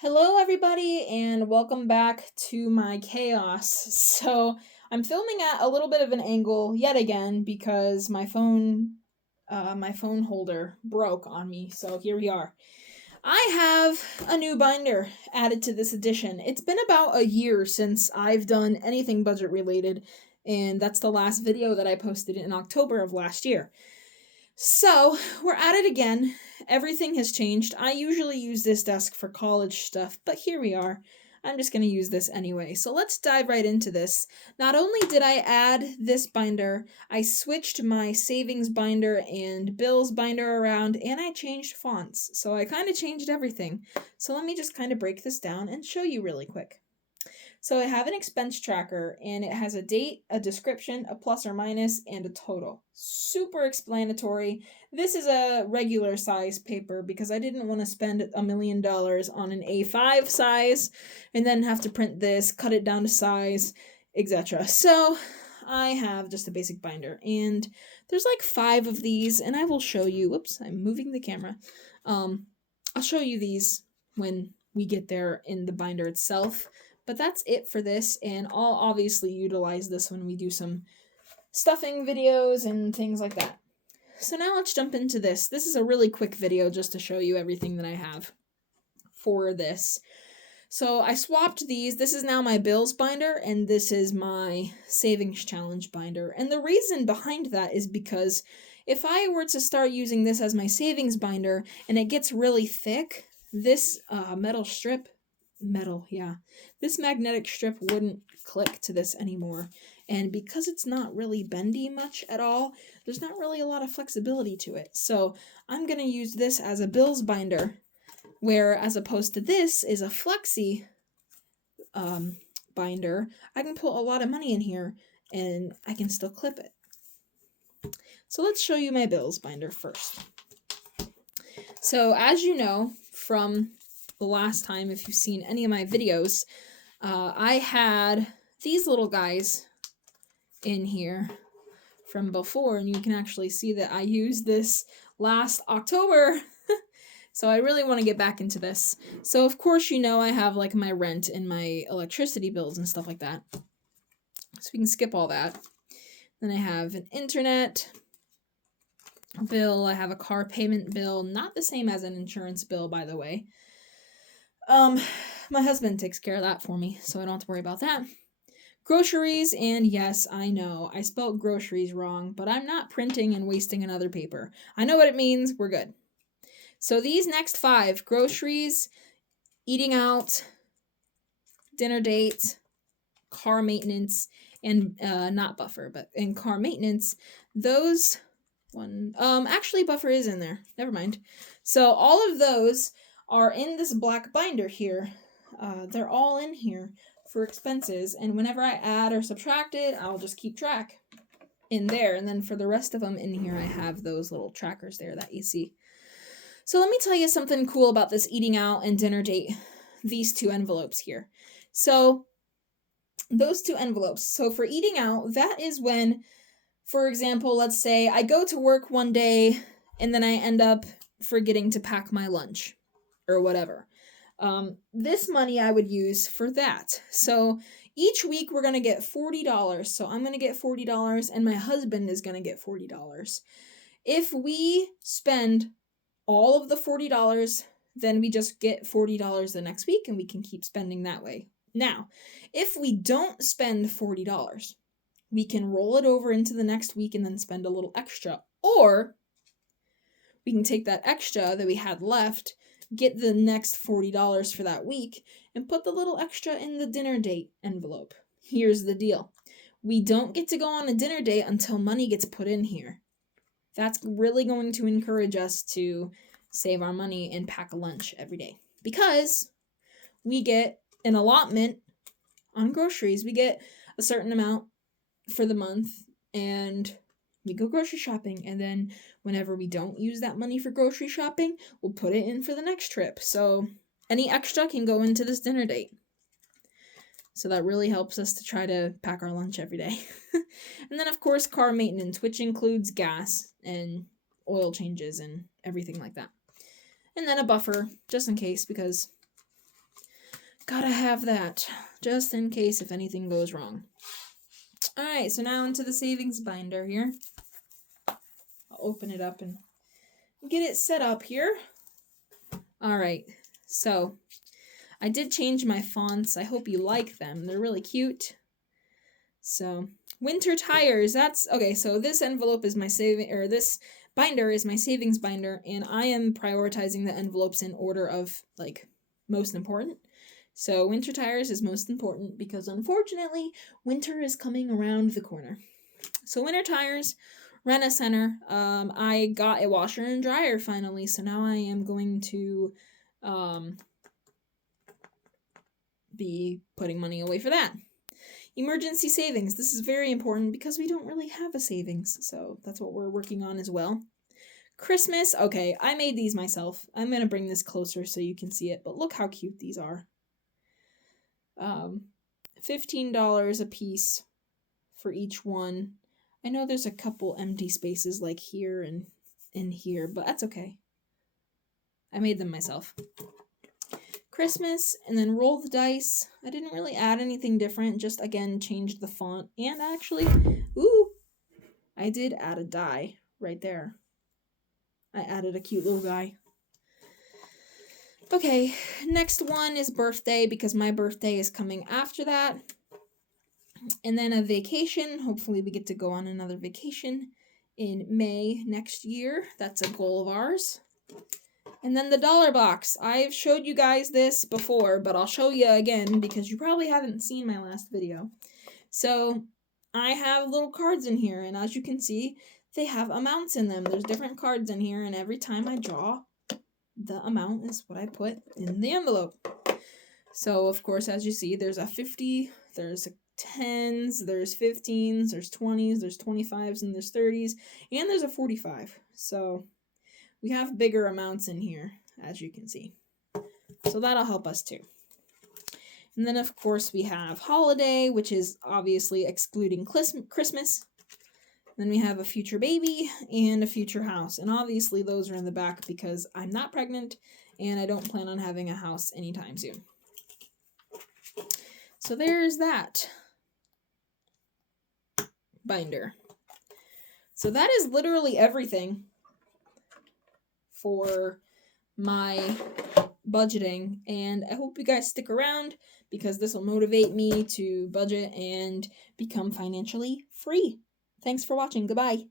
Hello, everybody, and welcome back to my chaos. So, I'm filming at a little bit of an angle yet again because my phone holder broke on me. So here we are. I have a new binder added to this edition. It's been about a year since I've done anything budget related, and that's the last video that I posted in October of last year. So, we're at it again. Everything has changed. I usually use this desk for college stuff, but here we are. I'm just going to use this anyway. So let's dive right into this. Not only did I add this binder, I switched my savings binder and bills binder around, and I changed fonts. So I kind of changed everything. So let me just kind of break this down and show you really quick. So I have an expense tracker and it has a date, a description, a plus or minus, and a total. Super explanatory. This is a regular size paper because I didn't want to spend $1 million on an A5 size and then have to print this, cut it down to size, etc. So I have just a basic binder, and there's like 5 of these, and I will show you. Whoops, I'm moving the camera. I'll show you these when we get there in the binder itself. But that's it for this, and I'll obviously utilize this when we do some stuffing videos and things like that. So now let's jump into this. This is a really quick video just to show you everything that I have for this. So I swapped these. This is now my bills binder, and this is my savings challenge binder. And the reason behind that is because if I were to start using this as my savings binder and it gets really thick, this this magnetic strip wouldn't click to this anymore. And because it's not really bendy much at all, there's not really a lot of flexibility to it. So I'm going to use this as a bills binder, where as opposed to this is a flexi binder. I can put a lot of money in here and I can still clip it. So let's show you my bills binder first. So as you know from the last time, if you've seen any of my videos, I had these little guys in here from before, and you can actually see that I used this last October. So I really want to get back into this. So of course, you know, I have like my rent and my electricity bills and stuff like that. So we can skip all that. Then I have an internet bill. I have a car payment bill, not the same as an insurance bill, by the way. My husband takes care of that for me, so I don't have to worry about that. Groceries, and yes, I know, I spelled groceries wrong, but I'm not printing and wasting another paper. I know what it means, we're good. So these next 5, groceries, eating out, dinner dates, car maintenance, and not buffer, but in car maintenance, those actually buffer is in there. Never mind. So all of those are in this black binder here. They're all in here for expenses, and whenever I add or subtract it, I'll just keep track in there. And then for the rest of them in here, I have those little trackers there that you see. So let me tell you something cool about this eating out and dinner date, these 2 envelopes here. So those 2 envelopes. So for eating out, that is when, for example, let's say I go to work one day and then I end up forgetting to pack my lunch or whatever. This money I would use for that. So each week we're going to get $40. So I'm going to get $40 and my husband is going to get $40. If we spend all of the $40, then we just get $40 the next week and we can keep spending that way. Now, if we don't spend $40, we can roll it over into the next week and then spend a little extra. Or we can take that extra that we had left, get the next $40 for that week, and put the little extra in the dinner date envelope. Here's the deal. We don't get to go on a dinner date until money gets put in here. That's really going to encourage us to save our money and pack a lunch every day. Because we get an allotment on groceries. We get a certain amount for the month, and we go grocery shopping, and then whenever we don't use that money for grocery shopping, we'll put it in for the next trip. So any extra can go into this dinner date. So that really helps us to try to pack our lunch every day. And then of course car maintenance, which includes gas and oil changes and everything like that. And then a buffer, just in case, because Gotta have that, just in case if anything goes wrong. Alright, so now into the savings binder here. I'll open it up and get it set up here. Alright, so I did change my fonts. I hope you like them. They're really cute. So, winter tires. That's okay. So this envelope is my this binder is my savings binder, and I am prioritizing the envelopes in order of like most important. So winter tires is most important because unfortunately winter is coming around the corner. So winter tires, Rent-A-Center. I got a washer and dryer finally, so now I am going to be putting money away for that. Emergency savings. This is very important because we don't really have a savings, so that's what we're working on as well. Christmas. Okay, I made these myself. I'm going to bring this closer so you can see it, but look how cute these are. $15 a piece for each one. I know there's a couple empty spaces like here and in here, but that's okay. I made them myself. Christmas, and then roll the dice. I didn't really add anything different, just again changed the font, and actually, I did add a die right there. I added a cute little guy. Okay, next one is birthday, because my birthday is coming after that. And then a vacation. Hopefully we get to go on another vacation in May next year. That's a goal of ours. And then the dollar box. I've showed you guys this before, but I'll show you again because you probably haven't seen my last video. So I have little cards in here, and as you can see, they have amounts in them. There's different cards in here, and every time I draw, the amount is what I put in the envelope. So, of course, as you see, there's a 50, there's a 10s, there's 15s, there's 20s, there's 25s, and there's 30s, and there's a 45. So we have bigger amounts in here, as you can see. So that'll help us too. And then, of course, we have holiday, which is obviously excluding Christmas. Then we have a future baby and a future house. And obviously those are in the back because I'm not pregnant and I don't plan on having a house anytime soon. So there's that binder. So that is literally everything for my budgeting, and I hope you guys stick around because this will motivate me to budget and become financially free. Thanks for watching. Goodbye.